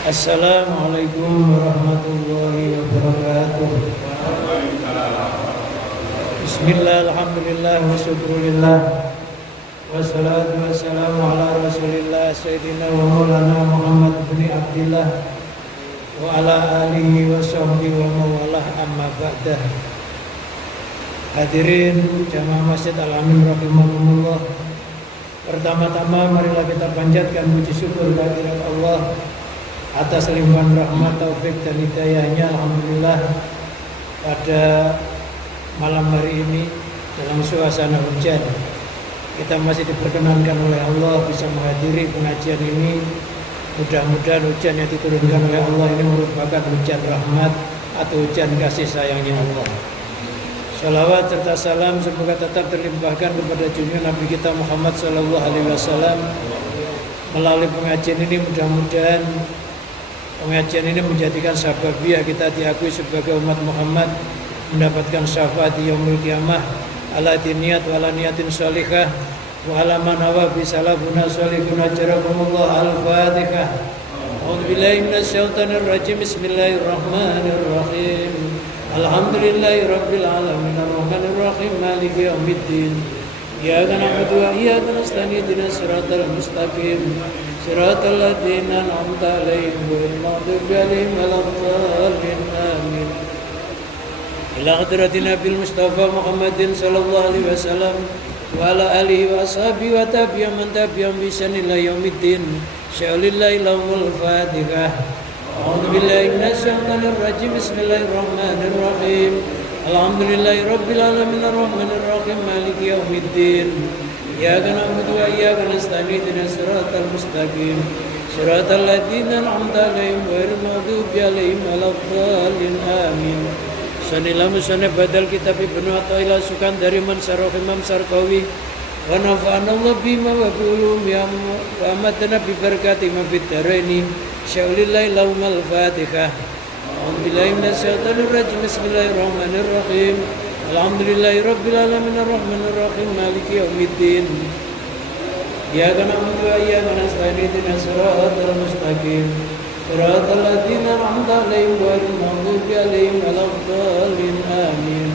Assalamualaikum warahmatullahi wabarakatuh. Bismillah, alhamdulillah, wa syukurillah, wassalatu wassalamu ala rasulillah Sayyidina wa maulana Muhammad bin Abdillah wa ala alihi wa sahbihi wa mawalah, amma ba'dah. Hadirin jamaah Masjid Al-Amin rahimahumullah. Pertama-tama marilah kita panjatkan puji syukur kehadirat Allah atas limpahan rahmat, taufik dan hidayahnya. Alhamdulillah, pada malam hari ini dalam suasana hujan kita masih diperkenankan oleh Allah bisa menghadiri pengajian ini. Mudah-mudahan hujan yang diturunkan oleh Allah ini merupakan hujan rahmat atau hujan kasih sayangnya Allah. Salawat serta salam semoga tetap terlimpahkan kepada junjungan Nabi kita Muhammad SAW. Melalui pengajian ini mudah-mudahan pengajian ini menjadikan sababiah kita diakui sebagai umat Muhammad, mendapatkan syafaat di yaumul qiyamah ala diniyat wa ala niyatin sholihah wa ala man hawa bi salafuna sholihun ajrakumullah. Al-Fatihah. A'udzubillahi minasyaitonir rajim. Bismillahirrahmanirrahim. Alhamdulillahi rabbil alamin arrahmanir rahim maliki yaumiddin. Iyyaka na'budu wa iyyaka nasta'in ihdinas siratal mustaqim siratal ladzina an'amta 'alaihim ghairil maghdubi 'alaihim waladdallin. Amin. Ila hadratin Nabil Mustafa Muhammadin sallallahu alaihi wasallam wa ala alihi wa ashabihi wa tabi'in man tabi'ahum bi ihsan ila yaumiddin. Sya'alillahi lahumul Fatihah. A'udzu billahi minasyaitonir rajim. Bismillahirrahmanirrahim. Alhamdulillahi rabbil alamin arrahmanir rahim maliki yaumiddin. Iyyaka na'budu wa iyyaka nasta'in ihdinas siratal mustaqim siratal ladzina an'amta 'alaihim ghairil maghdubi 'alaihim waladdallin. Amin. Sanillah musannaf badal kitab Ibnu Athaillah sukan dari Mansarah Imam Sarqawi wa nafa'ana Allah bima wa bi ulumi wa amatna bi barakati ma fid dharaini. Sya'alillahi lahumul Fatihah. A'udzubillahi minasyaitonir rajim. Bismillahirrahmanirrahim. Alhamdulillahi rabbil alamin arrahmanir rahim maliki yaumiddin. Iyyaka na'budu wa iyyaka nasta'in ihdinas siratal mustaqim siratal ladzina an'amta 'alaihim ghairil maghdubi 'alaihim waladdallin. Amin.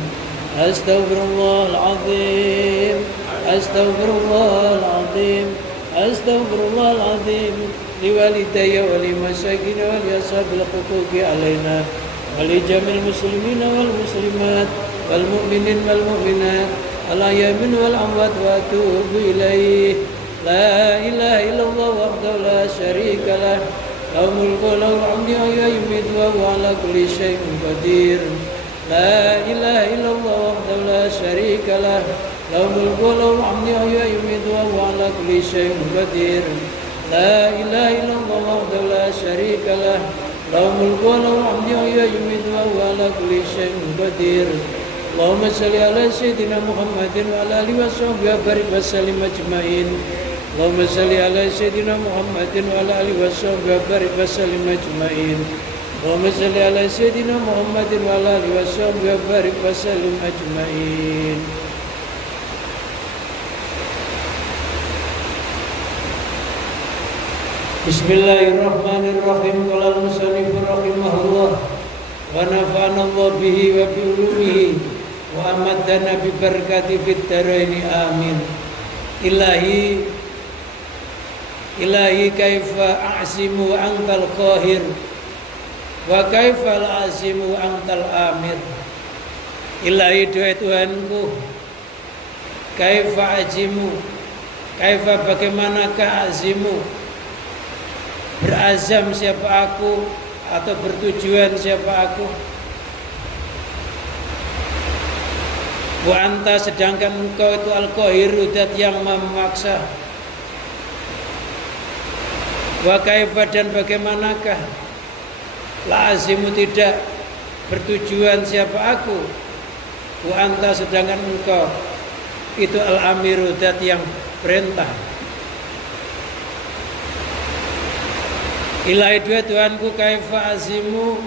Astaghfirullahal azim. Astaghfirullahal azim. Astaghfirullahal azim. Liwalidayya wa limasyaikina wa liashabil huquqi alaina wa li jamil muslimina wal muslimat wal mu'minin wal mu'minat al ahya'i wal amwat wa atubu ilaih. La ilaha illallah wahdahu la syarika lah lahul mulku wa lahul hamdu wa yumiitu wa huwa ala kulli syai'in qadir. La ilaha illallah wahdahu la syarika lah lahul mulku wa lahul hamdu wa yumiitu wa huwa ala kulli syai'in qadir. La ilaha illallah wahdahu la syarika lah lahul mulku wa lahul hamdu wa yumiitu wa huwa ala kulli syai'in qadir. Allahumma shalli ala sayyidina Muhammadin wa ala alihi wa sahbihi wa barik wa sallim ajmain. Allahumma shalli ala sayyidina Muhammadin wa ala alihi wa sahbihi wa barik wa sallim ajmain. Allahumma shalli ala sayyidina Muhammadin wa ala alihi wa sahbihi wa barik wa sallim ajmain. Bismillahirrahmanirrahim. Qala al-musannif rahimahullah wa nafa'ana Allah bihi wa bi ulumihi wa amadana bi barakati fid dharaini. Amin. Ilahi kaifa a'simu antal qahir wa kaifa al-asimu antal amir. Ilahi, doa Tuhanku, kaifa azimu, kaifa bagaimanakah azimu, berazam siapa aku atau bertujuan siapa aku. Wa anta, sedangkan engkau itu al-qahiru, dat yang memaksa. Wa kaifa, dan bagaimanakah, la azimu, tidak bertujuan siapa aku. Wa anta, sedangkan engkau itu al-amiru, dat yang perintah. Ilahi, dua Tuhanku, kaifa azimu,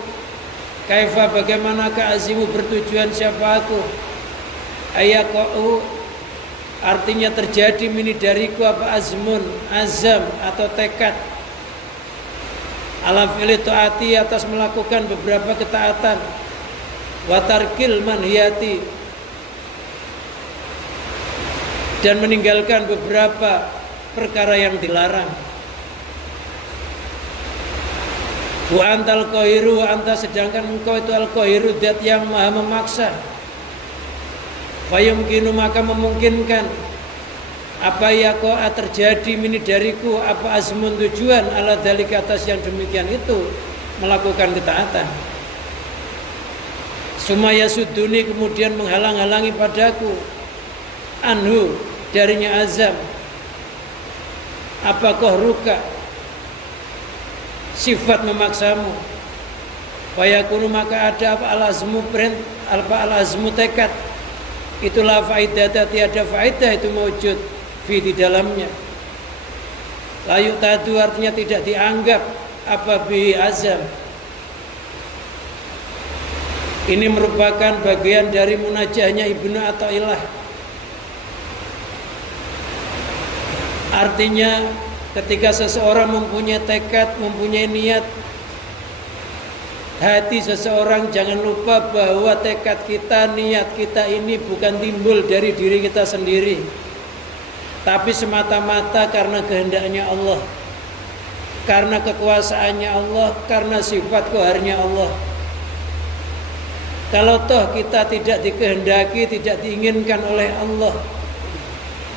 kaifa bagaimanakah azimu, bertujuan siapa aku. Ayaqa'u, artinya terjadi mini dariku apa azmun, azam atau tekad. ala fi'li taati, atas melakukan beberapa ketaatan, wa tarkil manhiyati, dan meninggalkan beberapa perkara yang dilarang. Wa antal qahiru, wa anta, sedangkan engkau itu al qahiru, zat yang maha memaksa. Fayumkinu, maka memungkinkan, apa yaqa terjadi mini dariku, apa azmun, tujuan, ala dzalika, atas yang demikian itu, melakukan ketaatan. Sumaya suduni, kemudian menghalang-halangi padaku, anhu, darinya azam, apa kohruka, sifat memaksamu. Fayakunu, maka ada apa al-azmu, al-azmu, tekad, itulah faidah, tiada faidah itu mewujud fi di dalamnya. Layu tadu, artinya tidak dianggap, apa bi azam. Ini merupakan bagian dari munajahnya Ibnu Athaillah. Artinya ketika seseorang mempunyai tekad, mempunyai niat, hati seseorang jangan lupa bahwa tekad kita, niat kita ini bukan timbul dari diri kita sendiri, tapi semata-mata karena kehendaknya Allah, karena kekuasaannya Allah, karena sifat qaharnya Allah. Kalau toh kita tidak dikehendaki, tidak diinginkan oleh Allah,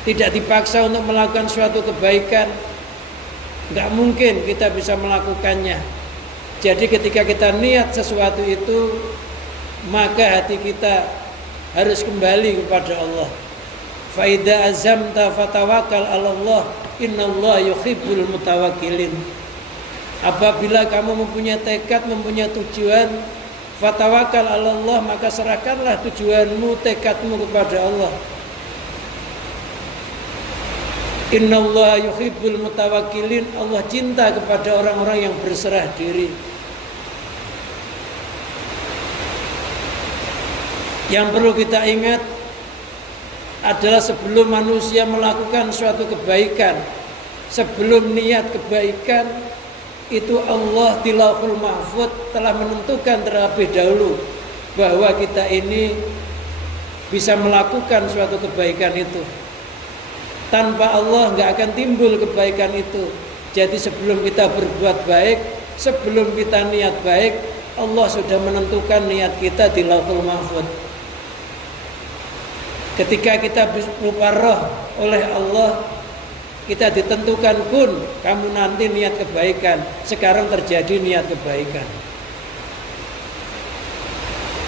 tidak dipaksa untuk melakukan suatu kebaikan, nggak mungkin kita bisa melakukannya. Jadi ketika kita niat sesuatu itu, maka hati kita harus kembali kepada Allah. Fa idza azamta fatawakkal 'ala Allah, innallaha yuhibbul mutawakkilin. Apabila kamu mempunyai tekad, mempunyai tujuan, fatawakkal 'ala Allah, maka serahkanlah tujuanmu, tekadmu kepada Allah. Innallaha yuhibbul mutawakkilin. Allah cinta kepada orang-orang yang berserah diri. Yang perlu kita ingat adalah sebelum manusia melakukan suatu kebaikan, sebelum niat kebaikan itu, Allah di Lauhul Mahfuz telah menentukan terlebih dahulu bahwa kita ini bisa melakukan suatu kebaikan itu. Tanpa Allah nggak akan timbul kebaikan itu. Jadi sebelum kita berbuat baik, sebelum kita niat baik, Allah sudah menentukan niat kita di Lauhul Mahfuz. Ketika kita muparrah oleh Allah, kita ditentukan, kun, kamu nanti niat kebaikan. Sekarang terjadi niat kebaikan.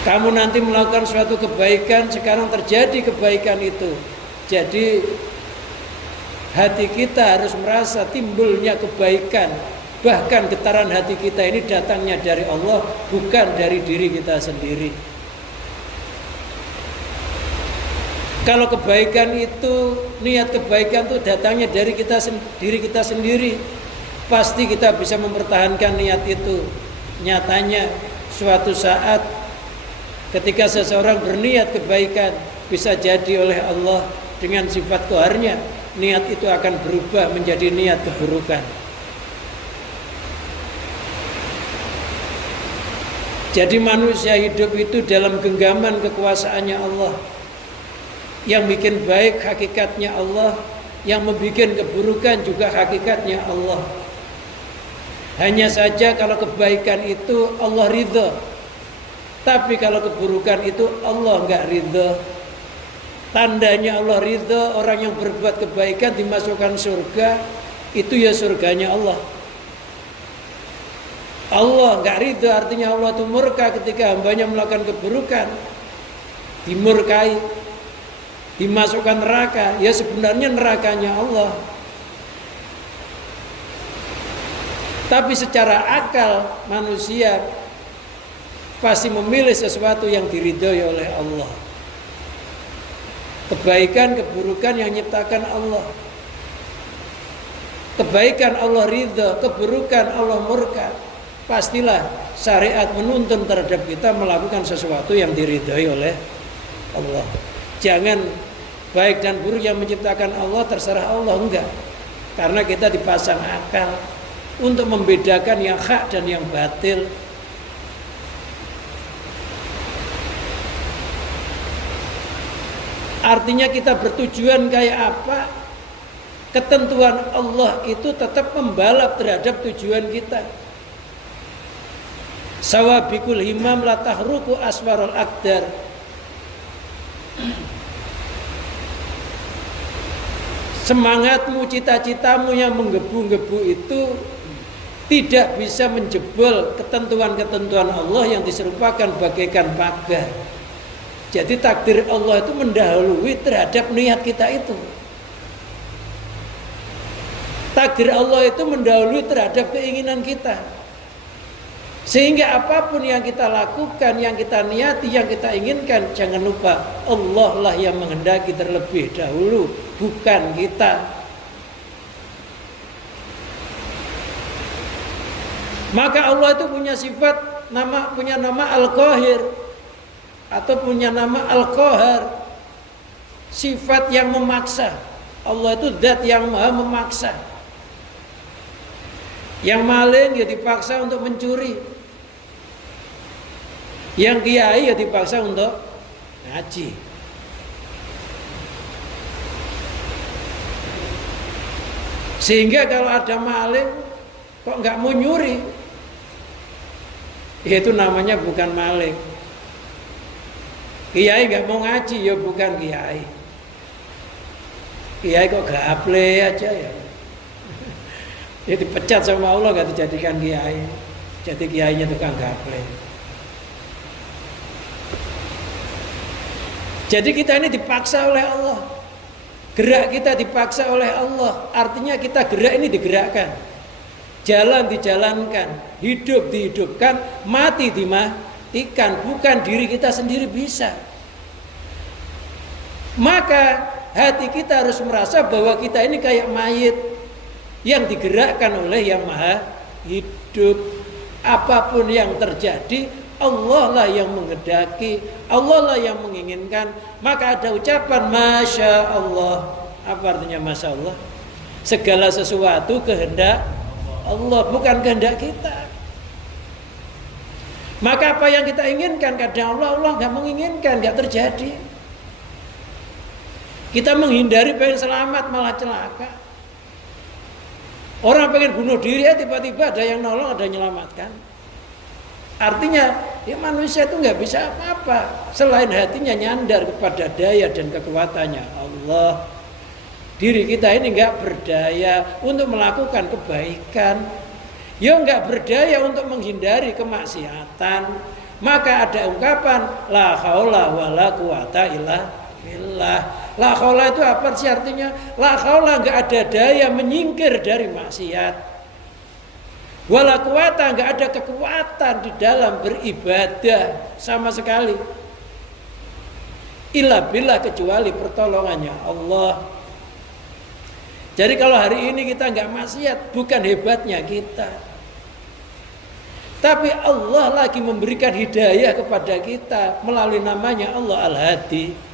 Kamu nanti melakukan suatu kebaikan, sekarang terjadi kebaikan itu. Jadi hati kita harus merasa timbulnya kebaikan. Bahkan getaran hati kita ini datangnya dari Allah, bukan dari diri kita sendiri. Kalau kebaikan itu, niat kebaikan itu datangnya dari diri kita sendiri, pasti kita bisa mempertahankan niat itu. Nyatanya suatu saat ketika seseorang berniat kebaikan, bisa jadi oleh Allah dengan sifat qaharnya, niat itu akan berubah menjadi niat keburukan. Jadi manusia hidup itu dalam genggaman kekuasaannya Allah. Yang bikin baik hakikatnya Allah, yang membuat keburukan juga hakikatnya Allah. Hanya saja kalau kebaikan itu Allah ridha, tapi kalau keburukan itu Allah enggak ridha. Tandanya Allah ridha, orang yang berbuat kebaikan dimasukkan surga, itu ya surganya Allah. Allah enggak ridha, artinya Allah itu murka ketika hambanya melakukan keburukan, dimurkai, dimasukkan neraka, ya sebenarnya nerakanya Allah. Tapi secara akal manusia pasti memilih sesuatu yang diridhoi oleh Allah. Kebaikan, keburukan yang nyiptakan Allah. Kebaikan Allah ridha, keburukan Allah murka. Pastilah syariat menuntun terhadap kita melakukan sesuatu yang diridhoi oleh Allah. Jangan baik dan buruk yang menciptakan Allah terserah Allah, enggak. Karena kita dipasang akal, untuk membedakan yang hak dan yang batil. Artinya kita bertujuan kayak apa, ketentuan Allah itu tetap membalap terhadap tujuan kita. Sawabikul himam la tahruku aswarul aqdar. Semangatmu, cita-citamu yang menggebu-gebu itu tidak bisa menjebol ketentuan-ketentuan Allah yang diserupakan bagaikan pagar. Jadi takdir Allah itu mendahului terhadap niat kita itu. Takdir Allah itu mendahului terhadap keinginan kita. Sehingga apapun yang kita lakukan, yang kita niati, yang kita inginkan, jangan lupa Allah lah yang menghendaki terlebih dahulu, bukan kita. Maka Allah itu punya sifat punya nama Al-Qahir atau punya nama Al-Qahar, sifat yang memaksa. Allah itu zat yang maha memaksa. Yang maling ya dipaksa untuk mencuri. Yang kiai ya dipaksa untuk ngaji. Sehingga kalau ada maling kok nggak mau nyuri, ya itu namanya bukan maling. Kiai nggak mau ngaji ya bukan kiai. Kiai kok gaple aja ya. Dia dipecat sama Allah, nggak dijadikan kiai. Jadi kiainya tukang gaple. Jadi kita ini dipaksa oleh Allah. Gerak kita dipaksa oleh Allah. Artinya kita gerak ini digerakkan. Jalan dijalankan, hidup dihidupkan, mati dimatikan. Bukan diri kita sendiri bisa. Maka hati kita harus merasa bahwa kita ini kayak mayit yang digerakkan oleh yang maha hidup. Apapun yang terjadi, Allah lah yang menghendaki, Allah lah yang menginginkan. Maka ada ucapan Masya Allah. Apa artinya Masya Allah? Segala sesuatu kehendak Allah, bukan kehendak kita. Maka apa yang kita inginkan kadang Allah gak menginginkan, gak terjadi. Kita menghindari pengen selamat malah celaka. Orang pengen bunuh diri ya tiba-tiba ada yang nolong, ada yang menyelamatkan. Artinya ya manusia itu nggak bisa apa-apa selain hatinya nyandar kepada daya dan kekuatannya Allah. Diri kita ini nggak berdaya untuk melakukan kebaikan, ya nggak berdaya untuk menghindari kemaksiatan. Maka ada ungkapan la haula wala quwata illa billah. La haula itu apa sih artinya? La haula nggak ada daya menyingkir dari maksiat. Wala quwata, nggak ada kekuatan di dalam beribadah sama sekali. Illa billah, kecuali pertolongannya Allah. Jadi kalau hari ini kita nggak maksiat, bukan hebatnya kita, tapi Allah lagi memberikan hidayah kepada kita melalui namanya Allah Al-Hadi.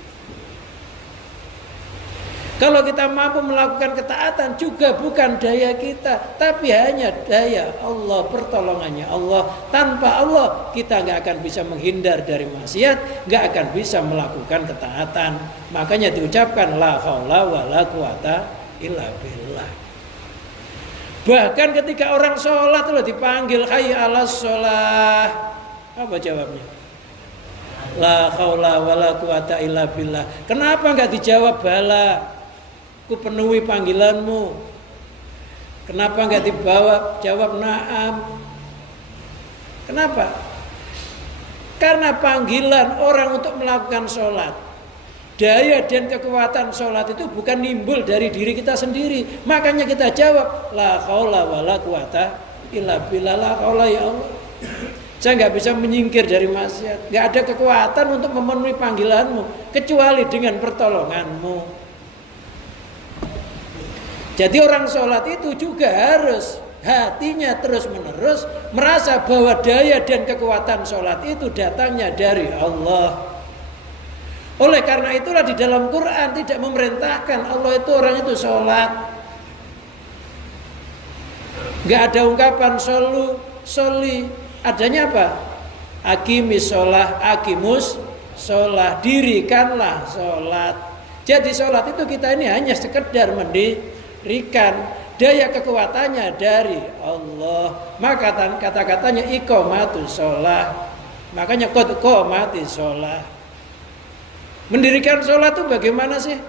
Kalau kita mampu melakukan ketaatan juga bukan daya kita, tapi hanya daya Allah, pertolongannya Allah. Tanpa Allah kita nggak akan bisa menghindar dari maksiat, nggak akan bisa melakukan ketaatan. Makanya diucapkan la haula wala quwata illa billah. Bahkan ketika orang sholat loh dipanggil hayya 'alas sholah, apa jawabnya? La haula wala quwata illa billah. Kenapa nggak dijawab bala? Ku penuhi panggilanmu. Kenapa enggak jawab na'am? Kenapa? Karena panggilan orang untuk melakukan sholat, daya dan kekuatan sholat itu bukan nimbul dari diri kita sendiri. Makanya kita jawab la haula wala quwata illa billah. La haula ya Allah, saya enggak bisa menyingkir dari maksiat, enggak ada kekuatan untuk memenuhi panggilanmu kecuali dengan pertolonganmu. Jadi orang sholat itu juga harus hatinya terus menerus merasa bahwa daya dan kekuatan sholat itu datangnya dari Allah. Oleh karena itulah di dalam Quran tidak memerintahkan Allah itu orang itu sholat. Nggak ada ungkapan soli. Adanya apa? Aqimis sholah, aqimus sholah, dirikanlah sholat. Jadi sholat itu kita ini hanya sekedar mendirikan. Daya kekuatannya dari Allah. Maka kata-katanya iqamatus sholah. Makanya qad qamatis sholah. Mendirikan sholat itu bagaimana sih?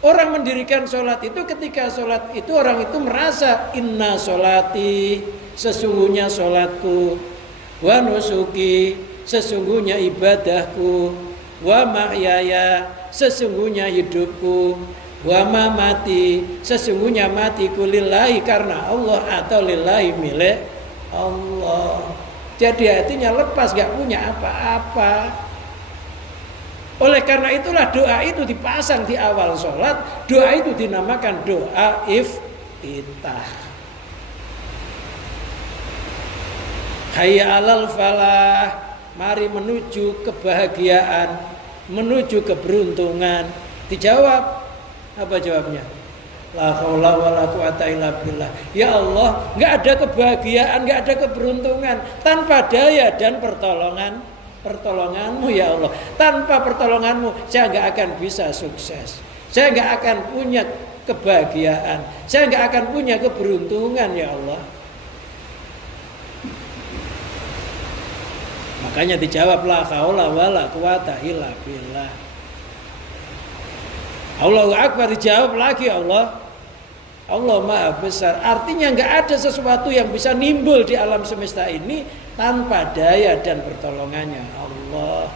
Orang mendirikan sholat itu ketika sholat itu orang itu merasa inna sholati, sesungguhnya sholatku, wa nusuki, sesungguhnya ibadahku, wa mahyaya, sesungguhnya hidupku, wa mamati, sesungguhnya matiku lillahi karena Allah atau lillahi milik Allah. Jadi artinya lepas gak punya apa-apa. Oleh karena itulah doa itu dipasang di awal sholat. Doa itu dinamakan doa iftitah. Hayya alal falah, mari menuju kebahagiaan, menuju keberuntungan. Dijawab, apa jawabnya? La haula wala quwata illa billah. Ya Allah, enggak ada kebahagiaan, enggak ada keberuntungan tanpa daya dan pertolonganmu ya Allah. Tanpa pertolonganmu saya enggak akan bisa sukses. Saya enggak akan punya kebahagiaan. Saya enggak akan punya keberuntungan ya Allah. Makanya dijawab la haula wala quwata illa billah. Allahu Akbar, dijawab lagi Allah. Allah Maha Besar. Artinya enggak ada sesuatu yang bisa nimbul di alam semesta ini tanpa daya dan pertolongannya Allah.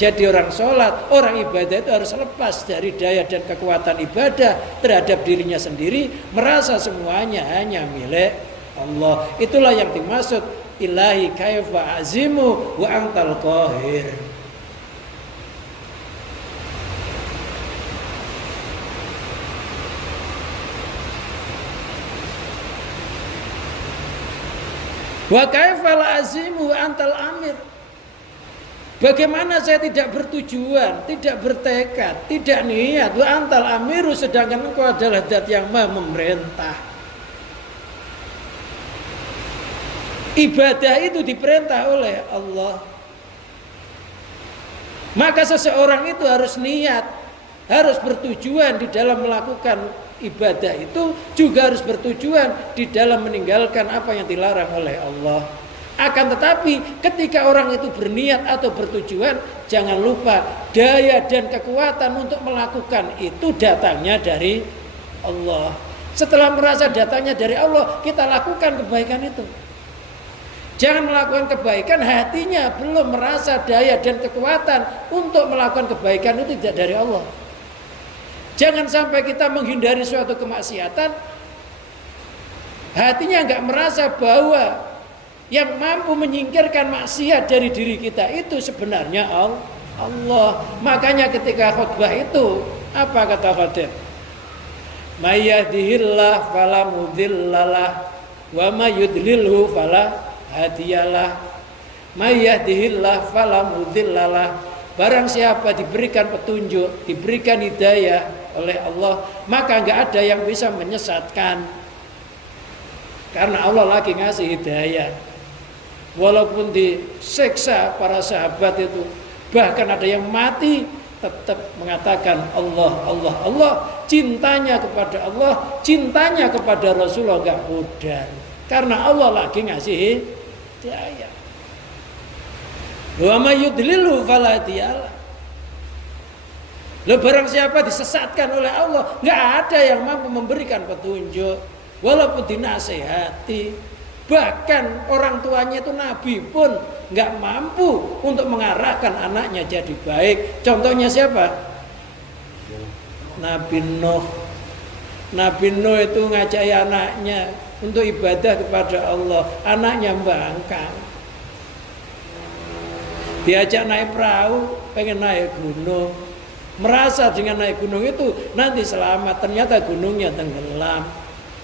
Jadi orang sholat, orang ibadah itu harus lepas dari daya dan kekuatan ibadah terhadap dirinya sendiri, merasa semuanya hanya milik Allah. Itulah yang dimaksud ilahi kaifa azimu wa antal qahir. Wa kaifal azimu antal amir. Bagaimana saya tidak bertujuan, tidak bertekad, tidak niat. Wa antal amiru, sedangkan engkau adalah zat yang maha memerintah. Ibadah itu diperintah oleh Allah. Maka seseorang itu harus niat, harus bertujuan di dalam melakukan ibadah itu, juga harus bertujuan di dalam meninggalkan apa yang dilarang oleh Allah. Akan tetapi ketika orang itu berniat atau bertujuan, jangan lupa daya dan kekuatan untuk melakukan itu datangnya dari Allah. Setelah merasa datangnya dari Allah, kita lakukan kebaikan itu. Jangan melakukan kebaikan, hatinya belum merasa daya dan kekuatan untuk melakukan kebaikan itu tidak dari Allah. Jangan sampai kita menghindari suatu kemaksiatan, hatinya enggak merasa bahwa yang mampu menyingkirkan maksiat dari diri kita itu sebenarnya Allah. Makanya ketika khutbah itu, apa kata khatib? May yahdihillah fala mudhillalah wa may yudlilhu fala hadiyalah. May yahdihillah fala mudhillalah. Barang siapa diberikan petunjuk, diberikan hidayah oleh Allah, maka enggak ada yang bisa menyesatkan. Karena Allah lagi ngasih hidayah. Walaupun disiksa para sahabat itu, bahkan ada yang mati, tetap mengatakan Allah, Allah, Allah. Cintanya kepada Allah, cintanya kepada Rasulullah enggak pudar. Karena Allah lagi ngasih hidayah. Wa may yudlilhu fala hadiyalah. Barang siapa disesatkan oleh Allah, enggak ada yang mampu memberikan petunjuk walaupun dinasehati. Bahkan orang tuanya itu nabi pun enggak mampu untuk mengarahkan anaknya jadi baik. Contohnya siapa? Nabi Nuh. Nabi Nuh itu ngajak anaknya untuk ibadah kepada Allah. Anaknya mbangkang. Diajak naik perahu, pengen naik gunung. Merasa dengan naik gunung itu nanti selamat. Ternyata gunungnya tenggelam.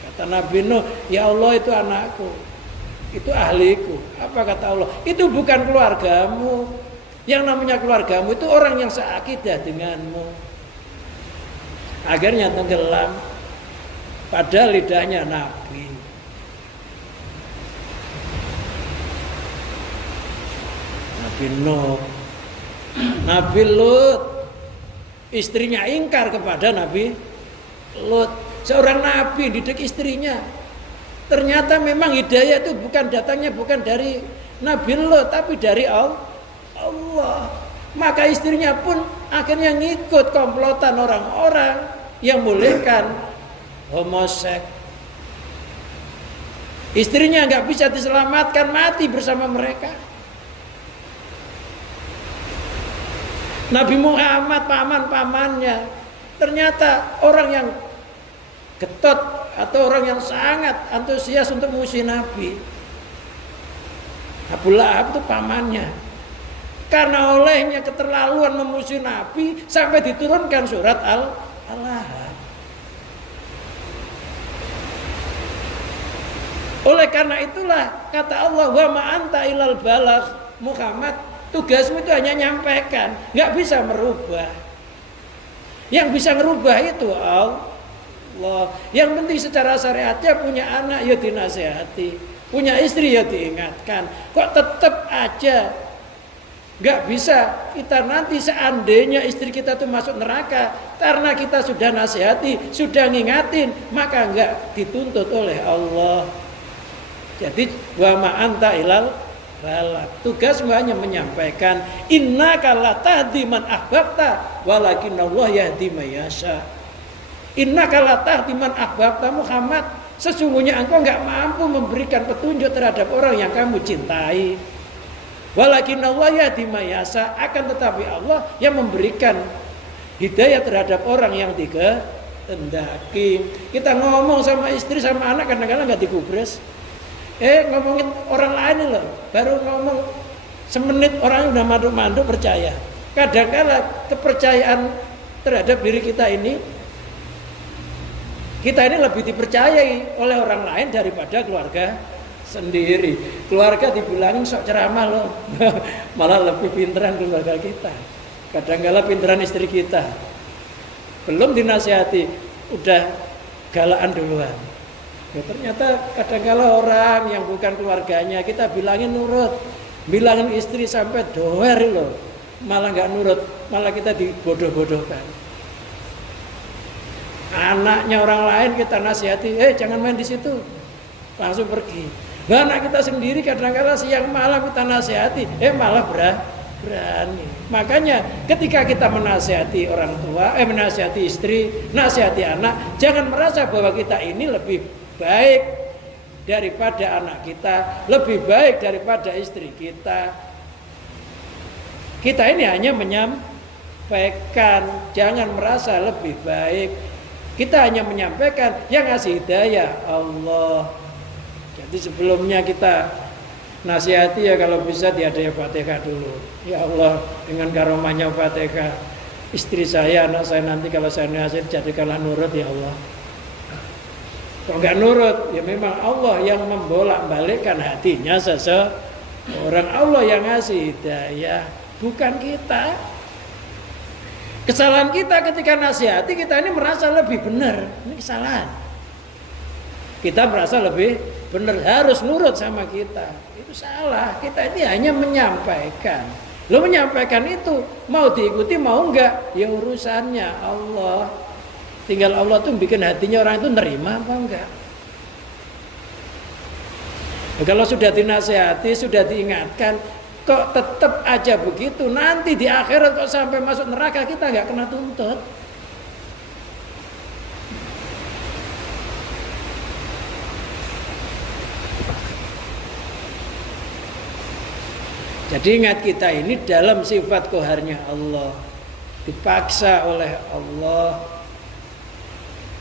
Kata Nabi Nuh, ya Allah itu anakku, itu ahliku. Apa kata Allah? Itu bukan keluargamu. Yang namanya keluargamu itu orang yang seakidah denganmu. Akhirnya tenggelam. Padahal lidahnya Nabi. Nabi Nuh, Nabi Lut, istrinya ingkar kepada Nabi Lut. Seorang nabi didik istrinya. Ternyata memang hidayah itu datangnya bukan dari Nabi Lut, tapi dari Allah. Maka istrinya pun akhirnya ngikut komplotan orang-orang yang bolehkan homoseks. Istrinya nggak bisa diselamatkan, mati bersama mereka. Nabi Muhammad paman-pamannya ternyata orang yang getot atau orang yang sangat antusias untuk musuh Nabi. Abu Lahab itu pamannya. Karena olehnya keterlaluan memusuhi Nabi sampai diturunkan surat Al-Lahab. Oleh karena itulah kata Allah, wa ma anta ilal balagh, Muhammad, tugasmu itu hanya nyampaikan, nggak bisa merubah. Yang bisa merubah itu Allah. Yang penting secara syariatnya punya anak ya dinasehati, punya istri ya diingatkan. Kok tetap aja nggak bisa kita nanti seandainya istri kita tuh masuk neraka karena kita sudah nasihati, sudah ngingatin, maka nggak dituntut oleh Allah. Jadi wa ma anta ilal balagh. Tugasmu hanya menyampaikan, innaka la tahdi man ahbabta walakinallahu yahdi may yasha. Innaka la tahdi man ahbabta, Muhammad, sesungguhnya engkau enggak mampu memberikan petunjuk terhadap orang yang kamu cintai. Walakinallahu yahdi may yasha, akan tetapi Allah yang memberikan hidayah terhadap orang yang dikehendaki. Kita ngomong sama istri sama anak kadang-kadang enggak digubres. Ngomongin orang lain loh, baru ngomong semenit orang udah manduk-manduk percaya. Kadang-kadang kepercayaan terhadap diri kita ini lebih dipercayai oleh orang lain daripada keluarga sendiri. Keluarga dibilangin sok ceramah loh, malah lebih pinteran keluarga kita. Kadang-kadang pinteran istri kita, belum dinasihati udah galaan duluan. Ya, ternyata kadang-kala orang yang bukan keluarganya kita bilangin nurut, bilangin istri sampai doer loh, malah nggak nurut, malah kita dibodoh-bodohkan. Anaknya orang lain kita nasihati, jangan main di situ, langsung pergi. Anak kita sendiri kadang-kala siang malam kita nasihati, malah berani. Makanya ketika kita menasihati orang tua, menasihati istri, nasihati anak, jangan merasa bahwa kita ini lebih baik daripada anak kita, lebih baik daripada istri kita. Kita ini hanya menyampaikan, jangan merasa lebih baik. Kita hanya menyampaikan, yang ngasih hidayah Allah. Jadi sebelumnya kita nasihati ya kalau bisa diadai Fatihah dulu. Ya Allah, dengan karomahnya Fatihah, istri saya, anak saya nanti kalau saya nasihat jadikanlah nurut ya Allah. Kalau nggak nurut, ya memang Allah yang membolak-balikkan hatinya seseorang. Allah yang ngasih hidayah, bukan kita. Kesalahan kita ketika nasihati, kita ini merasa lebih benar. Ini kesalahan. Kita merasa lebih benar, harus nurut sama kita. Itu salah. Kita ini hanya menyampaikan. Lo menyampaikan itu, mau diikuti mau enggak, ya urusannya Allah. Tinggal Allah tuh bikin hatinya orang itu nerima apa enggak. Nah, kalau sudah dinasehati, sudah diingatkan, kok tetap aja begitu, nanti di akhirat kok sampai masuk neraka kita enggak kena tuntut. Jadi ingat kita ini dalam sifat qaharnya Allah, dipaksa oleh Allah.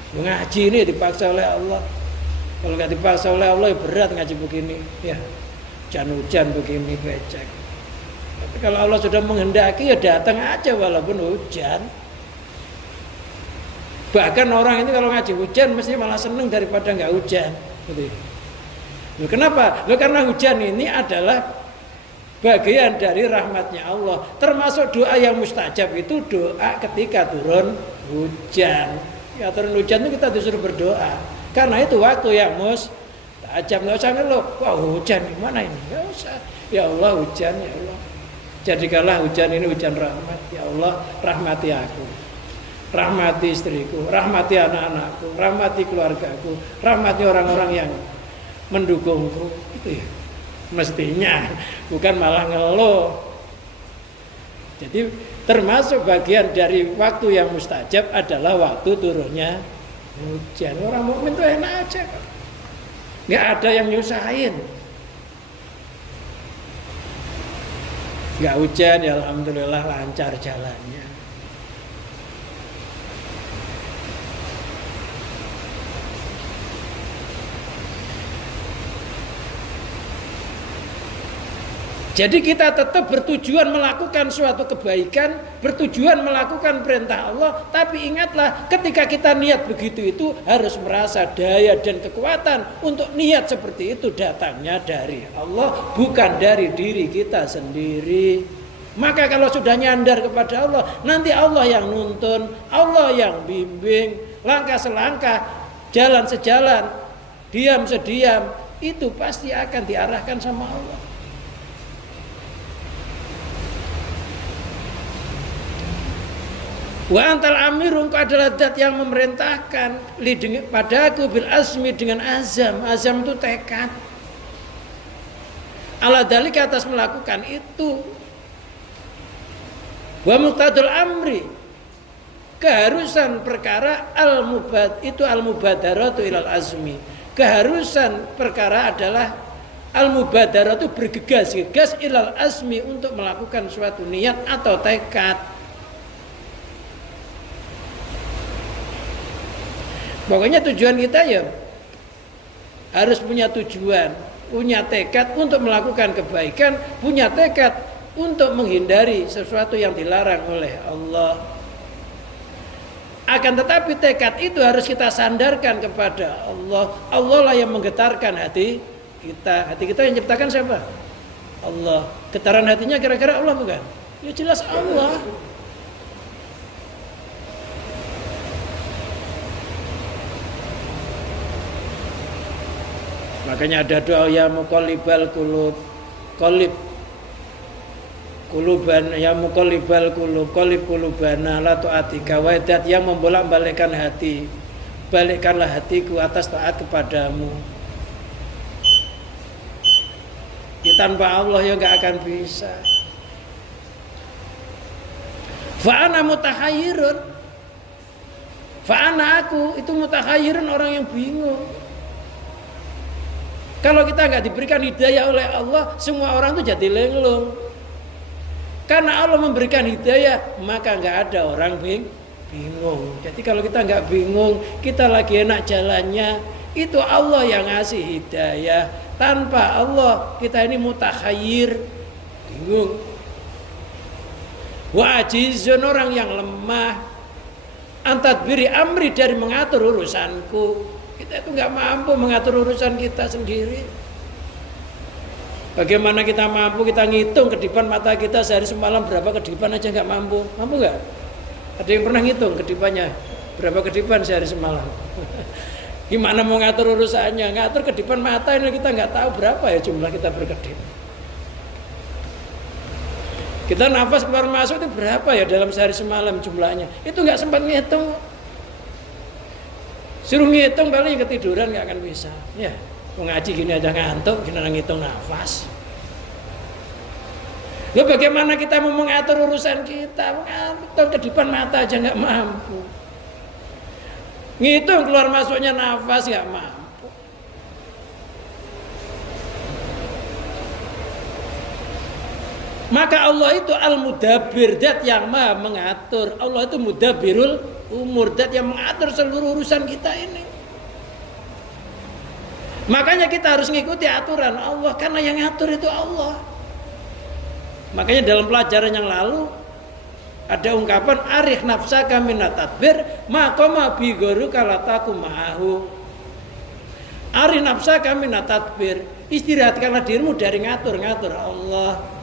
Ngaji ini dipaksa oleh Allah. Kalau nggak dipaksa oleh Allah ya berat ngaji begini, ya hujan-hujan begini becek. Tapi kalau Allah sudah menghendaki ya datang aja walaupun hujan. Bahkan orang ini kalau ngaji hujan mesti malah seneng daripada nggak hujan. Gitu. Loh, kenapa? Loh, karena hujan ini adalah bagian dari rahmatnya Allah. Termasuk doa yang mustajab itu doa ketika turun hujan. Ya turun hujan itu kita disuruh berdoa. Karena itu waktu yang mustajab. Nggak usah ngeluh, wah hujan gimana ini? Nggak usah. Ya Allah hujan ya Allah. Jadikanlah hujan ini hujan rahmat. Ya Allah, rahmati aku, rahmati istriku, rahmati anak-anakku, rahmati keluargaku, rahmati orang-orang yang mendukungku. Itu ya mestinya, bukan malah ngeluh. Jadi termasuk bagian dari waktu yang mustajab adalah waktu turunnya hujan. Orang mukmin itu enak aja, nggak ada yang nyusahin. Nggak hujan, ya alhamdulillah lancar jalannya. Jadi kita tetap bertujuan melakukan suatu kebaikan, bertujuan melakukan perintah Allah. Tapi ingatlah, ketika kita niat begitu itu harus merasa daya dan kekuatan untuk niat seperti itu datangnya dari Allah, bukan dari diri kita sendiri. Maka kalau sudah nyandar kepada Allah, nanti Allah yang nuntun, Allah yang bimbing, langkah selangkah, jalan sejalan, diam sediam, itu pasti akan diarahkan sama Allah. Wa antal amirun, engkau adalah zat yang memerintahkan padaku bil azmi, dengan azam. Azam itu tekad. Ala dalika, atas melakukan itu. Wa muqtadul amri, keharusan perkara al-mubadaratu ilal azmi. Keharusan perkara adalah al-mubadaratu, bergegas-gegas ilal azmi, untuk melakukan suatu niat atau tekad. Pokoknya tujuan kita ya harus punya tujuan, punya tekad untuk melakukan kebaikan, punya tekad untuk menghindari sesuatu yang dilarang oleh Allah. Akan tetapi tekad itu harus kita sandarkan kepada Allah. Allah lah yang menggetarkan hati kita. Hati kita yang ciptakan siapa? Allah. Getaran hatinya kira-kira Allah bukan? Ya jelas Allah. Makanya ada doa ya muqallibal qulub, qalib quluban, ya muqallibal qulub, qalib qulubana la ta'atika, wa zat yang membolak-balikkan hati, balikkanlah hatiku atas taat kepadamu. Ya, tanpa Allah ya enggak akan bisa. Fa ana mutahayyirun, fa ana aku itu mutahayyirun, orang yang bingung. Kalau kita nggak diberikan hidayah oleh Allah, semua orang itu jadi linglung. Karena Allah memberikan hidayah, maka nggak ada orang bingung. Jadi kalau kita nggak bingung, kita lagi enak jalannya, itu Allah yang ngasih hidayah. Tanpa Allah, kita ini mutakhayir, bingung. Wa ajizun, orang yang lemah. Antadbiri amri, dari mengatur urusanku. Kita itu nggak mampu mengatur urusan kita sendiri. Bagaimana kita mampu kita ngitung kedipan mata kita sehari semalam berapa kedipan aja nggak mampu. Mampu nggak? Ada yang pernah ngitung kedipannya berapa kedipan sehari semalam? Gimana mau ngatur urusannya? Ngatur kedipan mata ini kita nggak tahu berapa ya jumlah kita berkedip. Kita nafas keluar masuk itu berapa ya dalam sehari semalam jumlahnya? Itu nggak sempat ngitung. Suruh ngitung paling ketiduran nggak akan bisa. Ya, ngaji gini aja ngantuk, gimana ngitung nafas. Lalu bagaimana kita mau mengatur urusan kita? Mengatur kedipan mata aja nggak mampu. Ngitung keluar masuknya nafas nggak mampu. Maka Allah itu al-mudabbir, zat yang maha mengatur. Allah itu mudabbirul umur, zat yang mengatur seluruh urusan kita ini. Makanya kita harus mengikuti aturan Allah, karena yang ngatur itu Allah. Makanya dalam pelajaran yang lalu ada ungkapan arih nafsaka minat tadbir maqama bi gharu kalataku ma'ahu. Arih nafsaka minat tadbir, istirahatkanlah dirimu dari ngatur-ngatur Allah.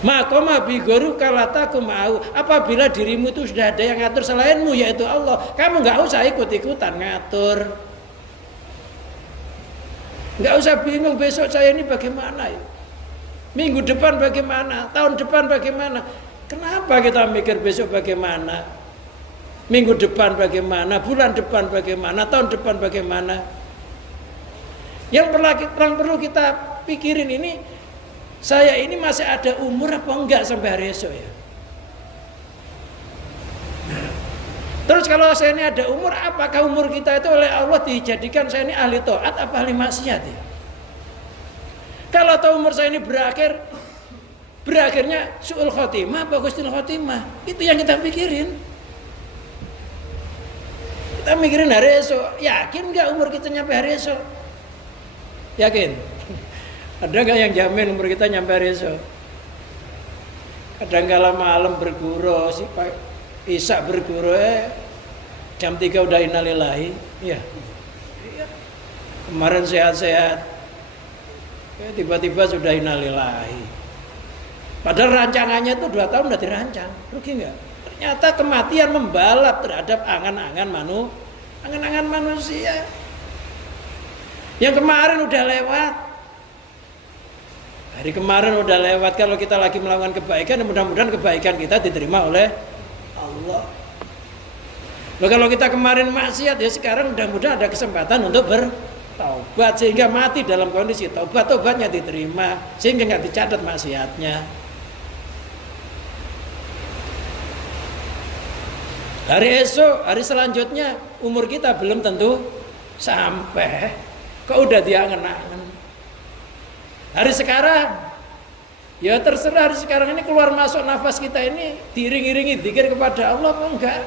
Maqama bi gharu kalataku ma'ahu, apabila dirimu itu sudah ada yang ngatur selainmu yaitu Allah, kamu enggak usah ikut-ikutan ngatur. Enggak usah bingung besok saya ini bagaimana ya. Minggu depan bagaimana? Tahun depan bagaimana? Kenapa kita mikir besok bagaimana? Minggu depan bagaimana? Bulan depan bagaimana? Tahun depan bagaimana? Yang perlu kita pikirin ini, saya ini masih ada umur apa enggak sampai hari esok ya? Terus kalau saya ini ada umur, apakah umur kita itu oleh Allah dijadikan saya ini ahli taat apa ahli maksiat ya? Kalau tahu umur saya ini berakhirnya su'ul khotimah apa husnul khotimah, itu yang kita pikirin. Kita mikirin hari esok, yakin nggak umur kita nyampe hari esok? Yakin? Ada nggak yang jamin umur kita nyampe hari esok? Kadang-kala malam berguru, si Isak berguru, jam 3 udah innalillahi, ya. Kemarin sehat-sehat, tiba-tiba sudah innalillahi. Padahal rancangannya itu 2 tahun udah dirancang, rugi nggak? Ternyata kematian membalap terhadap angan-angan manusia. Yang kemarin udah lewat. Hari kemarin udah lewat. Kalau kita lagi melakukan kebaikan, mudah-mudahan kebaikan kita diterima oleh Allah. Loh, kalau kita kemarin maksiat, ya sekarang mudah-mudahan ada kesempatan untuk bertaubat sehingga mati dalam kondisi tobatnya diterima, sehingga nggak dicatat maksiatnya. Hari esok, hari selanjutnya umur kita belum tentu sampai, kok udah diangen-angen. Hari sekarang, ya terserah hari sekarang ini keluar masuk nafas kita ini diiring-iringi dzikir kepada Allah apa enggak?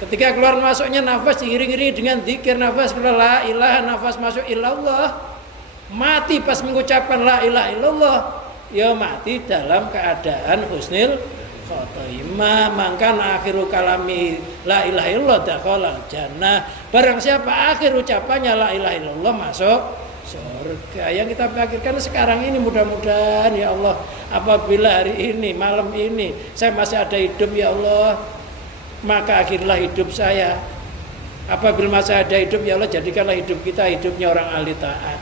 Ketika keluar masuknya nafas diiring-iringi dengan dzikir, nafas keluar la ilaha, nafas masuk illallah, mati pas mengucapkan la ilaha illallah, ya mati dalam keadaan husnul khotimah. Mangkan akhiru kalami la ilaha illallah dakhala jannah. Barang siapa akhir ucapannya la ilaha illallah masuk surga. Yang kita pikirkan sekarang ini mudah-mudahan ya Allah, apabila hari ini malam ini saya masih ada hidup ya Allah, maka akhirlah hidup saya. Apabila masih ada hidup ya Allah, jadikanlah hidup kita hidupnya orang ahli taat.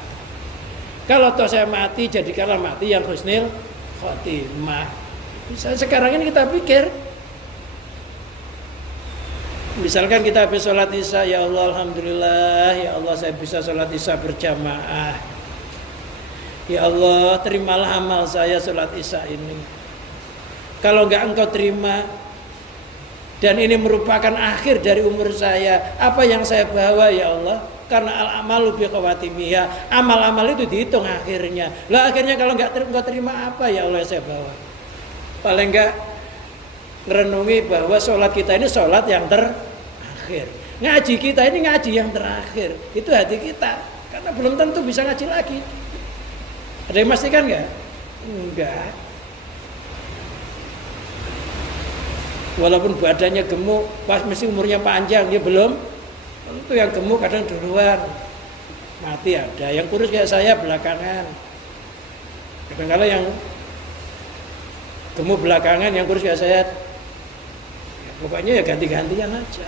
Kalau toh saya mati, jadikanlah mati yang husnul khotimah. Sekarang ini kita pikir, misalkan kita habis sholat isya, ya Allah alhamdulillah, ya Allah saya bisa sholat isya berjamaah, ya Allah terimalah amal saya sholat isya ini. Kalau enggak engkau terima dan ini merupakan akhir dari umur saya, apa yang saya bawa ya Allah? Karena al-amalu biqawatimiyah, amal-amal itu dihitung akhirnya. Lah akhirnya kalau enggak engkau terima, apa ya Allah yang saya bawa? Paling enggak merenungi bahwa sholat kita ini sholat yang terakhir, ngaji kita ini ngaji yang terakhir. Itu hati kita, karena belum tentu bisa ngaji lagi. Ada yang memastikan enggak? Enggak. Walaupun badannya gemuk, pas mesti umurnya panjang, ya belum. Itu yang gemuk kadang duluan mati ada, yang kurus kayak saya belakangan. Kadang-kadang yang gemuk belakangan, yang kurus kayak saya, ya, pokoknya ya ganti-gantian aja.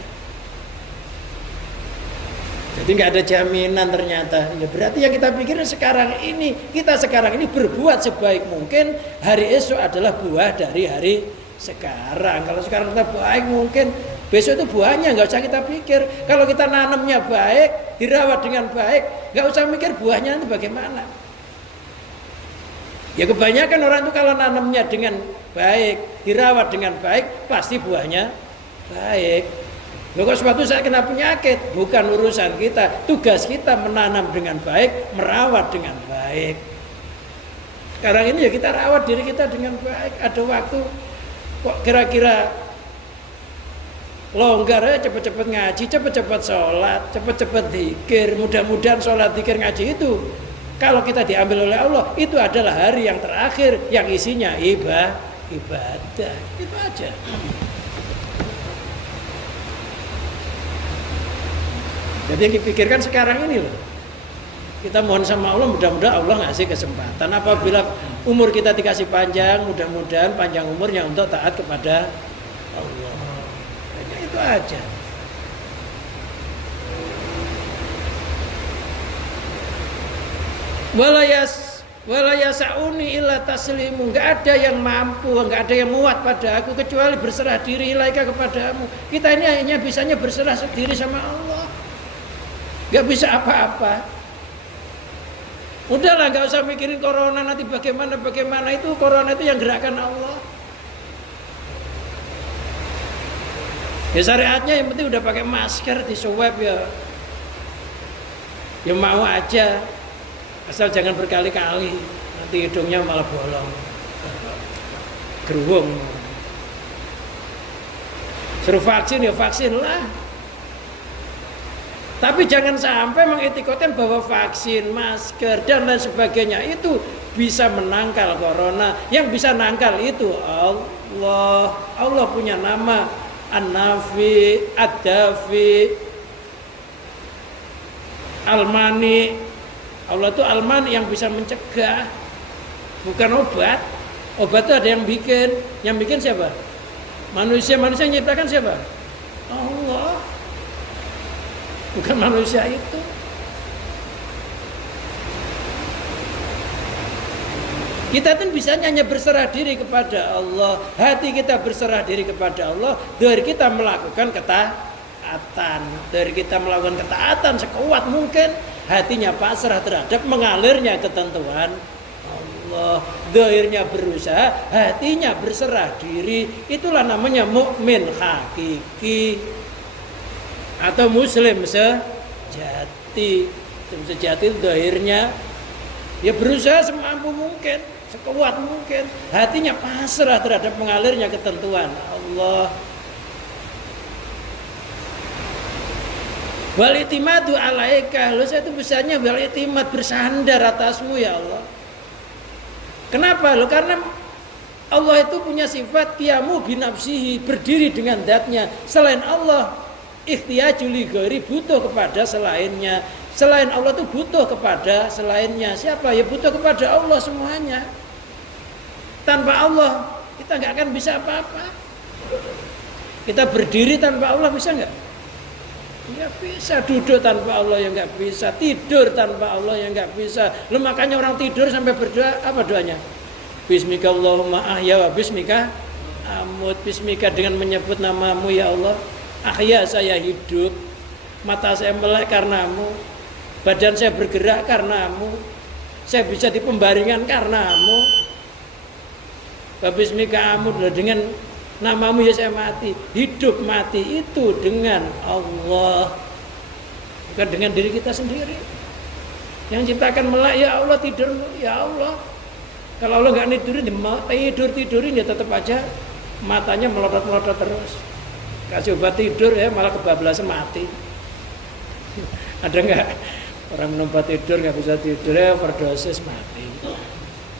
Jadi nggak ada jaminan ternyata. Ya berarti yang kita pikirin sekarang ini, kita sekarang ini berbuat sebaik mungkin. Hari esok adalah buah dari hari sekarang. Kalau sekarang kita baik mungkin, besok itu buahnya nggak usah kita pikir. Kalau kita nanamnya baik, dirawat dengan baik, nggak usah mikir buahnya itu bagaimana. Ya kebanyakan orang itu kalau nanamnya dengan baik, dirawat dengan baik, pasti buahnya baik. Loh, kok suatu saat kena penyakit, bukan urusan kita. Tugas kita menanam dengan baik, merawat dengan baik. Sekarang ini ya kita rawat diri kita dengan baik. Ada waktu kok kira-kira longgar ya, cepet-cepet ngaji, cepet-cepet sholat, cepet-cepet dzikir. Mudah-mudahan sholat, dzikir, ngaji itu kalau kita diambil oleh Allah, itu adalah hari yang terakhir yang isinya ibadah. Itu aja. Jadi yang dipikirkan sekarang ini loh. Kita mohon sama Allah, mudah-mudahan Allah ngasih kesempatan. Apabila umur kita dikasih panjang, mudah-mudahan panjang umurnya untuk taat kepada Allah. Hanya itu aja. Walayas Wala yasauni illa taslimu, enggak ada yang mampu, enggak ada yang muat pada aku kecuali berserah diri ilaika kepadamu. Kita ini hanya bisanya berserah diri sama Allah. Enggak bisa apa-apa. Udahlah, enggak usah mikirin corona nanti bagaimana, itu corona itu yang gerakan Allah. Ya syariatnya yang penting udah pakai masker, di swab ya. Ya mau aja. Asal jangan berkali-kali, nanti hidungnya malah bolong, geruwung. Suruh vaksin ya vaksin lah. Tapi jangan sampai mengetikotkan bahwa vaksin, masker dan lain sebagainya itu bisa menangkal corona. Yang bisa nangkal itu Allah. Allah punya nama An-Nafi, Ad-Dafi, Al-Mani. Allah itu Al-Man yang bisa mencegah, bukan obat. Obat itu ada yang bikin siapa? Manusia yang menciptakan siapa? Allah, bukan manusia itu. Kita tuh bisa hanya berserah diri kepada Allah. Hati kita berserah diri kepada Allah, dari kita melakukan ketaatan, sekuat mungkin. Hatinya pasrah terhadap mengalirnya ketentuan Allah. Zahirnya berusaha, hatinya berserah diri. Itulah namanya mukmin hakiki atau muslim sejati. Sejati itu zahirnya ya berusaha semampu mungkin, sekuat mungkin. Hatinya pasrah terhadap mengalirnya ketentuan Allah. Wal itimadu alaika, saya itu bisanya wal itimad, bersandar atasmu ya Allah. Kenapa? Karena Allah itu punya sifat qiyamu binafsihi, berdiri dengan zatnya. Selain Allah, ikhtiyaju li ghairi, butuh kepada selainnya. Selain Allah itu butuh kepada selainnya. Siapa? Ya butuh kepada Allah semuanya. Tanpa Allah kita nggak akan bisa apa-apa. Kita berdiri tanpa Allah bisa nggak? Ya bisa. Duduk tanpa Allah ya nggak bisa. Tidur tanpa Allah ya nggak bisa. Makanya orang tidur sampai berdoa, apa doanya? Bismika Allahumma ahya wa bismika amut. Bismika, dengan menyebut namamu ya Allah, ahya, saya hidup. Mata saya melek karenamu, badan saya bergerak karenamu, saya bisa di pembaringan karenamu. Wa bismika amut, dengan namamu ya saya mati. Hidup mati itu dengan Allah, bukan dengan diri kita sendiri. Yang ciptakan melek ya Allah, tidur ya Allah. Kalau Allah nggak tidurin ya tetap aja matanya melotot terus. Kasih obat tidur ya malah kebablasan mati. Ada nggak orang minum obat tidur nggak bisa tidur ya overdosis mati?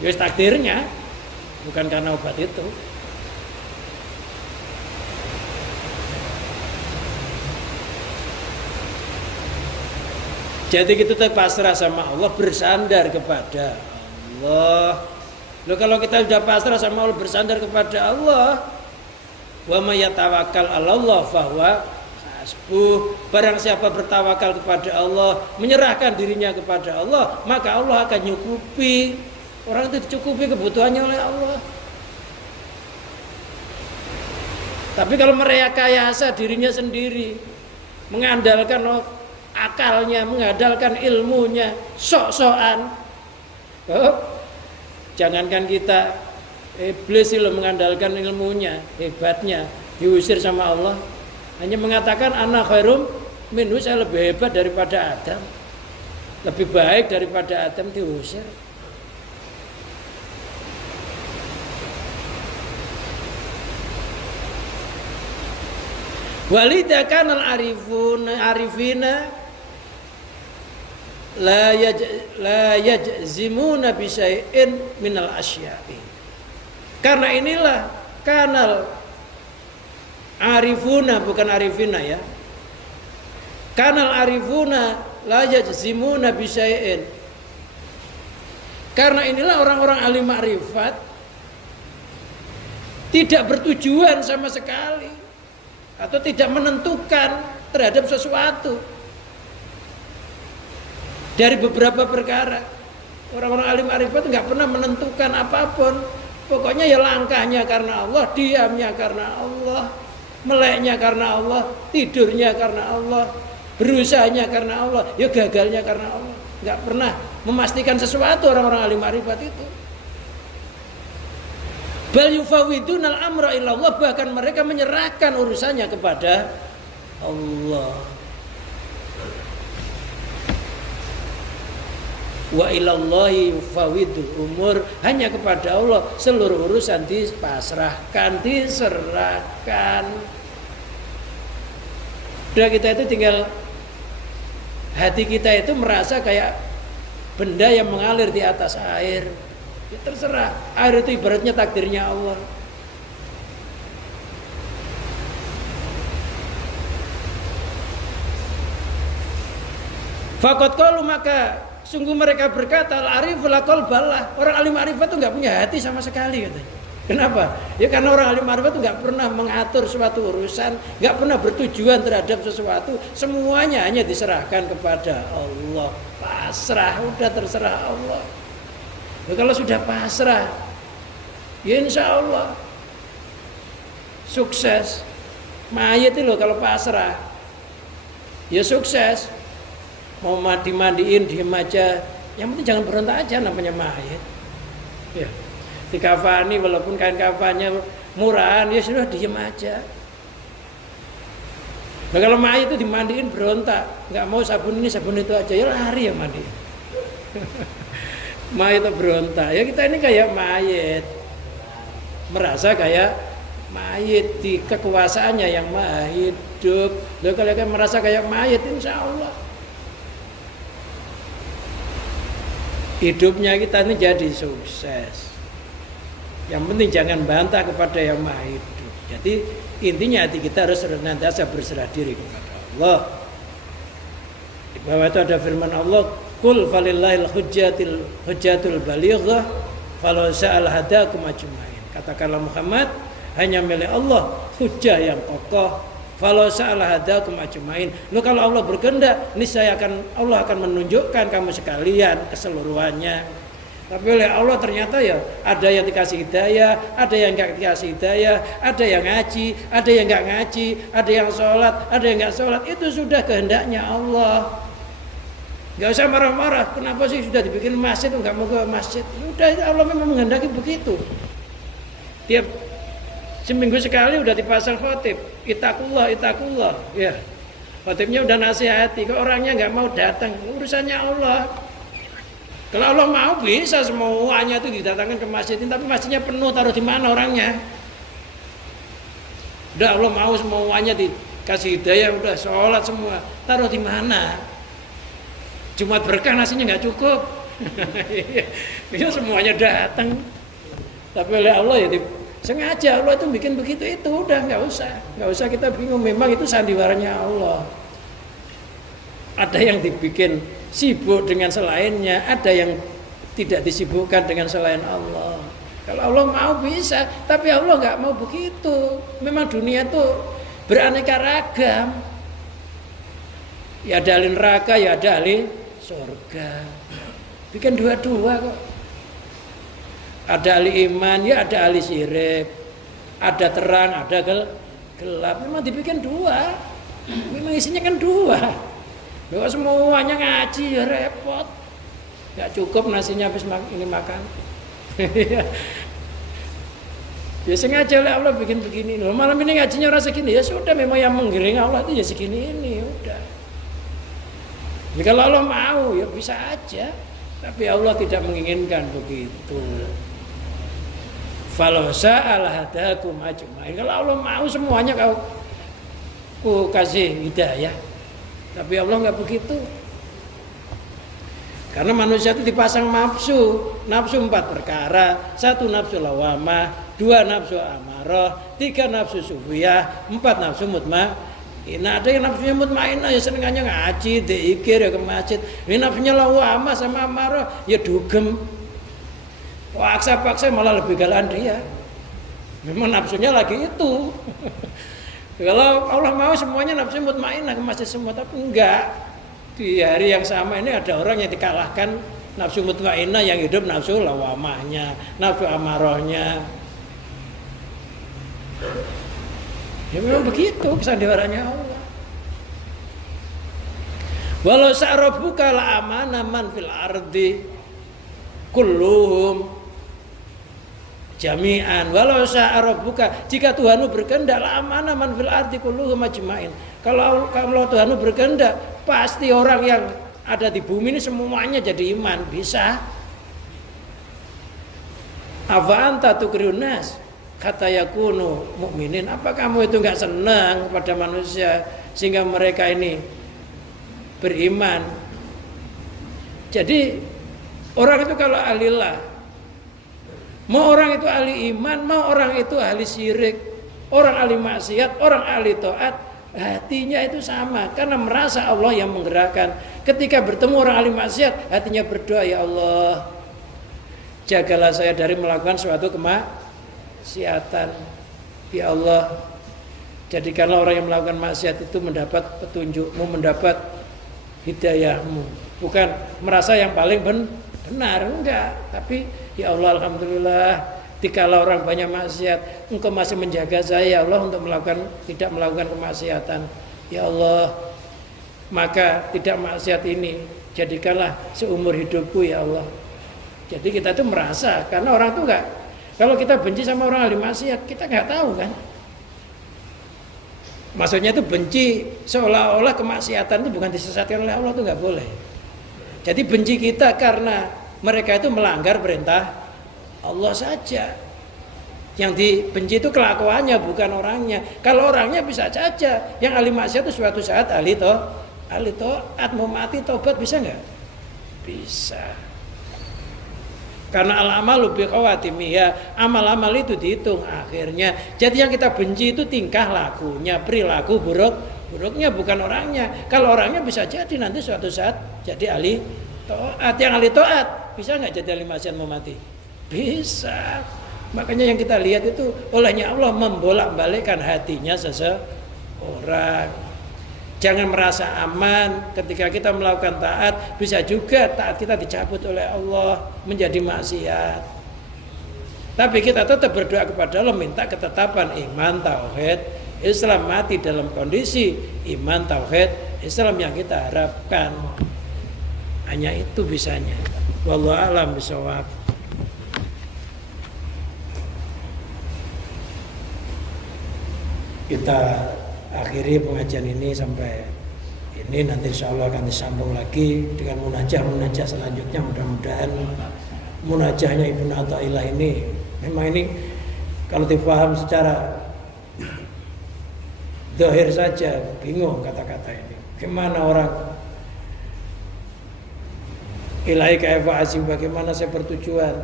Ya takdirnya, bukan karena obat itu. Jadi kita pasrah sama Allah, bersandar kepada Allah. Loh, kalau kita sudah pasrah sama Allah, bersandar kepada Allah, wa may yatawakkal 'alallah fahuwa hasbuh. Barang siapa bertawakal kepada Allah, menyerahkan dirinya kepada Allah, maka Allah akan nyukupi. Orang itu dicukupi kebutuhannya oleh Allah. Tapi kalau merekayasa dirinya sendiri, mengandalkan akalnya, mengandalkan ilmunya, sok-sokan. Jangankan kita, iblis itu mengandalkan ilmunya, hebatnya, diusir sama Allah. Hanya mengatakan ana khairum minhu, saya lebih hebat daripada Adam, lebih baik daripada Adam, diusir. Walidha kanal arifina la yajzimuna bi syai'in minal asya'i. Karena inilah kanal arifuna, bukan arifina ya. Kanal arifuna la yajzimuna bi syai'in. Karena inilah orang-orang ahli makrifat tidak bertujuan sama sekali atau tidak menentukan terhadap sesuatu dari beberapa perkara. Orang-orang alim arifat nggak pernah menentukan apapun. Pokoknya ya langkahnya karena Allah, diamnya karena Allah, meleknya karena Allah, tidurnya karena Allah, berusahanya karena Allah, ya gagalnya karena Allah. Nggak pernah memastikan sesuatu orang-orang alim arifat itu. Bal yufawwidunal amra ila Allah, bahkan mereka menyerahkan urusannya kepada Allah. Wa ilallahi yufawwidul umur, hanya kepada Allah seluruh urusan dipasrahkan, diserahkan. Udah, kita itu tinggal hati kita itu merasa kayak benda yang mengalir di atas air. Ya terserah, air itu ibaratnya takdirnya Allah. Faqad qalu, maka sungguh mereka berkata, al-ariful qalbalah, orang alim arifat itu nggak punya hati sama sekali katanya. Kenapa? Ya karena orang alim arifat itu nggak pernah mengatur suatu urusan, nggak pernah bertujuan terhadap sesuatu, semuanya hanya diserahkan kepada Allah. Pasrah, udah terserah Allah. Ya, kalau sudah pasrah, ya insya Allah sukses. Mayat itu loh kalau pasrah, ya sukses. Mau mandi-mandiin diem aja, yang penting jangan berontak aja, namanya mayat. Ya, dikafani walaupun kain kafannya murahan, ya sudah diem aja. Nah kalau mayat itu dimandiin berontak, nggak mau sabun ini sabun itu aja, ya lari ya mandi. Mayat itu berontak, ya kita ini kayak mayat, merasa kayak mayat di kekuasaannya yang maha hidup. Lalu kalau kita merasa kayak mayat, insya Allah hidupnya kita ini jadi sukses. Yang penting jangan bantah kepada yang maha hidup. Jadi intinya hati kita harus senantiasa berserah diri kepada Allah. Di bawah itu ada firman Allah, Qul falillahil hujjatul balighah falau sa'al hadakum ajmain. Katakanlah Muhammad, hanya milik Allah hujjah yang kokoh. Falau sa'al hadakum ajmain. Lalu kalau Allah berkehendak, niscaya Allah akan menunjukkan kamu sekalian keseluruhannya. Tapi oleh Allah ternyata ya ada yang dikasih hidayah, ada yang enggak dikasih hidayah, ada yang ngaji, ada yang enggak ngaji, ada yang sholat, ada yang enggak sholat. Itu sudah kehendaknya Allah. Gak usah marah-marah, kenapa sih sudah dibikin masjid enggak mau ke masjid? Sudah, Allah memang menghendaki begitu. Tiap seminggu sekali udah dipasang khotib, itakullah, ya. Khotibnya udah nasihati, kok orangnya nggak mau datang, urusannya Allah. Kalau Allah mau bisa semuanya itu didatangkan ke masjid, tapi masjidnya penuh, taruh di mana orangnya? Udah Allah mau semuanya dikasih hidayah, udah sholat semua, taruh di mana? Jumat berkah nasinya nggak cukup, ya semuanya datang. Tapi oleh Allah ya sengaja Allah itu bikin begitu, itu udah nggak usah kita bingung. Memang itu sandiwaranya Allah. Ada yang dibikin sibuk dengan selainnya, ada yang tidak disibukkan dengan selain Allah. Kalau Allah mau bisa, tapi Allah nggak mau begitu. Memang dunia itu beraneka ragam. Ya ada ahli neraka, ya ada ahli surga. Bikin dua-dua kok. Ada ahli iman, ya ada ahli syirik. Ada terang, ada gelap. Memang dibikin dua. Memang isinya kan dua. Kalau semuanya ngaji ya repot. Gak cukup nasinya habis ini makan. Ya sengaja oleh Allah bikin begini. Loh, malam ini ngajinya orang segini, ya sudah, memang yang menggiring Allah itu ya segini ini, udah. Ya, kalau Allah mau ya bisa aja. Tapi Allah tidak menginginkan begitu. Falau sa'al hadakum ajmain. Kalau Allah mau semuanya kau kasih hidayah. Tapi Allah enggak begitu. Karena manusia itu dipasang nafsu 4 perkara. 1 nafsu lawamah, 2 nafsu amarah, 3 nafsu sufiyah, 4 nafsu mutmainnah. Ada yang nafsunya mutmainnah ya senengannya ngaji, dzikir ya ke masjid. Ini nafsunya lawamah sama amarah ya dugem. Paksa malah lebih galaan dia. Memang nafsunya lagi itu. Kalau Allah mau semuanya nafsu mutmainnah ke masjid semua, tapi enggak. Di hari yang sama ini ada orang yang dikalahkan Nafsu mutmainnah yang hidup nafsu lawamahnya, nafsu amarahnya. Ya memang begitu kesandiwarannya Allah. Walau sa'rabuka la amana man fil ardi kulluhum jami'an. Walau sa'rabuka, jika Tuhanmu berkehendak la amana man fil ardi kulluhum ajma'in. Kalau Tuhanmu berkehendak, pasti orang yang ada di bumi ini semuanya jadi iman, bisa. Afa anta tukrihun nas kata yakunu mukminin. Apa kamu itu enggak senang pada manusia sehingga mereka ini beriman? Jadi orang itu kalau alillah, mau orang itu ahli iman, mau orang itu ahli syirik, orang ahli maksiat, orang ahli taat, hatinya itu sama karena merasa Allah yang menggerakkan. Ketika bertemu orang ahli maksiat, hatinya berdoa, ya Allah, jagalah saya dari melakukan suatu kemaksiatan. Ya Allah, jadikanlah orang yang melakukan maksiat itu mendapat petunjuk-Mu, mendapat hidayah-Mu. Bukan merasa yang paling benar, enggak. Tapi ya Allah, alhamdulillah, dikala orang banyak maksiat, Engkau masih menjaga saya, ya Allah, untuk tidak melakukan kemaksiatan. Ya Allah, maka tidak maksiat ini jadikanlah seumur hidupku, ya Allah. Jadi kita tuh merasa, karena orang tuh enggak, kalau kita benci sama orang ahli maksiat, kita enggak tahu kan. Maksudnya itu benci seolah-olah kemaksiatan itu bukan disesatkan oleh Allah, itu enggak boleh. Jadi benci kita karena mereka itu melanggar perintah Allah saja. Yang dibenci itu kelakuannya, bukan orangnya. Kalau orangnya bisa saja. Yang ahli maksiat itu suatu saat ahli taat, mau mati tobat, bisa nggak? Bisa. Karena al-amalu biqawatimiyah, amal-amal itu dihitung akhirnya. Jadi yang kita benci itu tingkah lakunya, perilaku buruknya, bukan orangnya. Kalau orangnya bisa jadi nanti suatu saat jadi ahli taat. Yang ahli taat bisa nggak jadi ahli maksiat mau mati? Bisa. Makanya yang kita lihat itu olehnya Allah membolak-balikkan hatinya seseorang. Jangan merasa aman ketika kita melakukan taat, bisa juga taat kita dicabut oleh Allah menjadi maksiat. Tapi kita tetap berdoa kepada Allah, minta ketetapan iman, tauhid, Islam, mati dalam kondisi iman, tauhid, Islam yang kita harapkan. Hanya itu bisanya. Wallahu a'lam bishawab. Kita akhiri pengajian ini sampai ini, nanti insya Allah akan disambung lagi dengan munajah selanjutnya. Mudah-mudahan munajahnya Ibnu Athaillah ini memang ini kalau dipaham secara zahir saja bingung kata-kata ini. Gimana orang ilahi kaifa asib, bagaimana saya bertujuan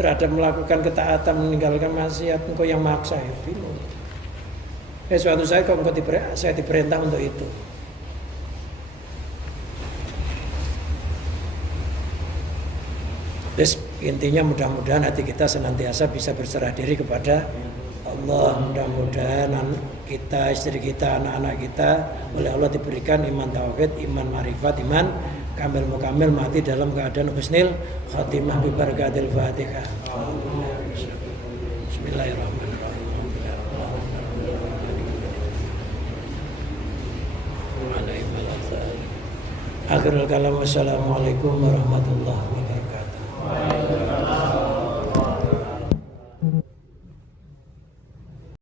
terhadap melakukan ketaatan, meninggalkan maksiat, engkau yang maksa, ya bingung. Suatu saat saya diperintah untuk itu. Terus intinya mudah-mudahan hati kita senantiasa bisa berserah diri kepada Allah. Mudah-mudahan kita, istri kita, anak-anak kita oleh Allah diberikan iman tauhid, iman marifat, iman kamil mukamil, mati dalam keadaan husnul khatimah bi barakatil Fatihah. Bismillahirrahmanirrahim. Akhirul kalam, wassalamualaikum warahmatullahi wabarakatuh.